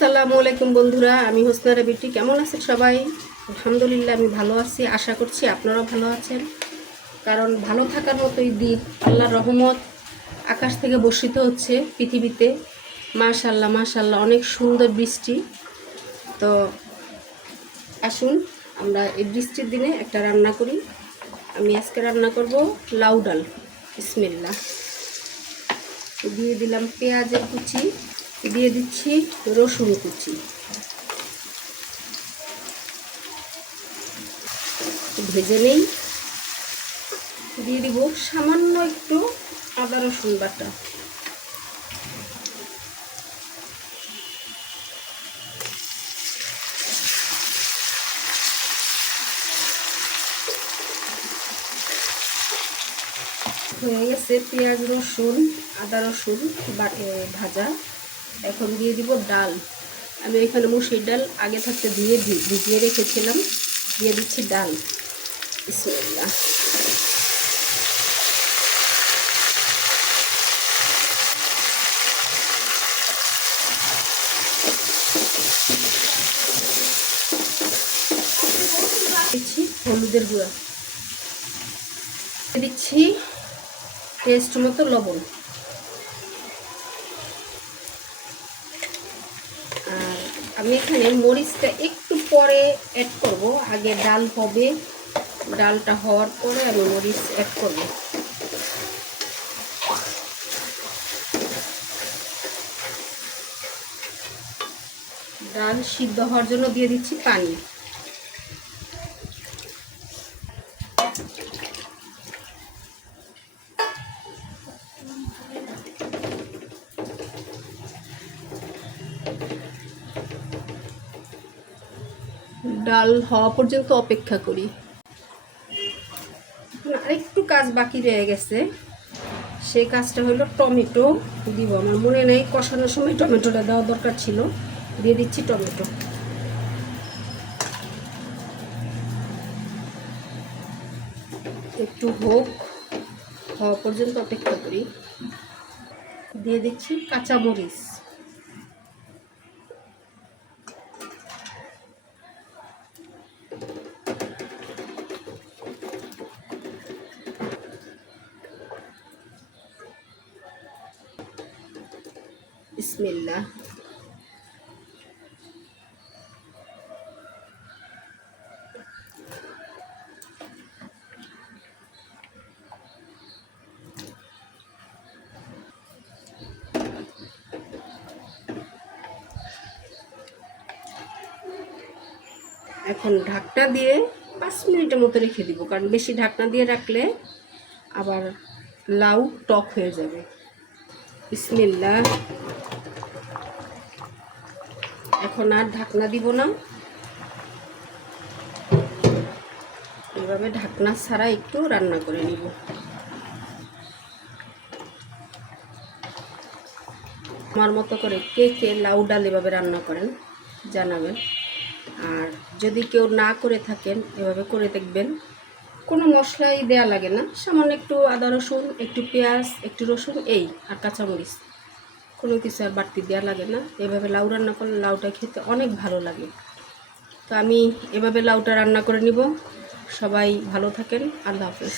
আসসালামু আলাইকুম বন্ধুরা, আমি হোসনা রাবিটি। কেমন আছেন সবাই? আলহামদুলিল্লাহ আমি ভালো আছি। আশা করছি আপনারাও ভালো আছেন, কারণ ভালো থাকার মতোই দিন আল্লাহর রহমত আকাশ থেকে বর্ষিত হচ্ছে পৃথিবীতে। মাশাআল্লাহ মাশাআল্লাহ, অনেক সুন্দর বৃষ্টি। তো আসুন আমরা এই বৃষ্টির দিনে একটা রান্না করি। আমি আজকে রান্না করব লাউ ডাল। বিসমিল্লাহ। দিয়ে দিলাম পেঁয়াজের কুচি, দিয়ে দিচ্ছি রসুন কুচি, ভেজে নেই। দিয়ে দিব সামান্য একটু আদা রসুন বাটা, হয়ে গেছে পেঁয়াজ রসুন আদা রসুন ভাজা। এখন দিয়ে দিব ডাল। আমি এখানে মুসুরির ডাল আগে থাকতে ধুয়ে ভিজিয়ে রেখেছিলাম। দিয়ে দিচ্ছি ডাল। বিসমিল্লাহ। দিচ্ছি হলুদের গুঁড়া, দিচ্ছি টেস্ট মতো লবণ। আর আমি এখানে মরিচটা একটু পরে অ্যাড করব, আগে ডাল হবে, ডালটা হওয়ার পরে আমি মরিচ অ্যাড করব। ডাল সিদ্ধ হওয়ার জন্য দিয়ে দিচ্ছি পানি। ডাল হওয়া পর্যন্ত অপেক্ষা করি। আরেকটু কাজ বাকি রয়ে গেছে, সেই কাজটা হলো টমেটো দিব। আমার মনে নেই কষানোর সময় টমেটোটা দেওয়া দরকার ছিল। দিয়ে দিচ্ছি টমেটো। একটু হওয়া পর্যন্ত অপেক্ষা করি। দিয়ে দিচ্ছি কাঁচামরিচ, বিসমিল্লাহ। এখন ঢাকনা দিয়ে 5 মিনিটের মতো রেখে দিব, কারণ বেশি ঢাকনা দিয়ে রাখলে আবার লাউ টক হয়ে যাবে। বিসমিল্লাহ। এখন আর ঢাকনা দিব না, এভাবে ঢাকনা ছাড়া একটু রান্না করে নিব। আমার মতো করে কে কে লাউ ডাল এভাবে রান্না করেন জানাবেন। আর যদি কেউ না করে থাকেন, এভাবে করে দেখবেন। কোনো মশলাই দেয়া লাগে না, সামান্য একটু আদা রসুন, একটু পেঁয়াজ, একটু রসুন, এই আর কাঁচামরিচ, কোনো কিছু আর বাড়তি দেওয়া লাগে না। এভাবে লাউ রান্না করলে লাউটা খেতে অনেক ভালো লাগে। তো আমি এভাবে লাউটা রান্না করে নিব। সবাই ভালো থাকেন। আল্লাহ হাফেজ।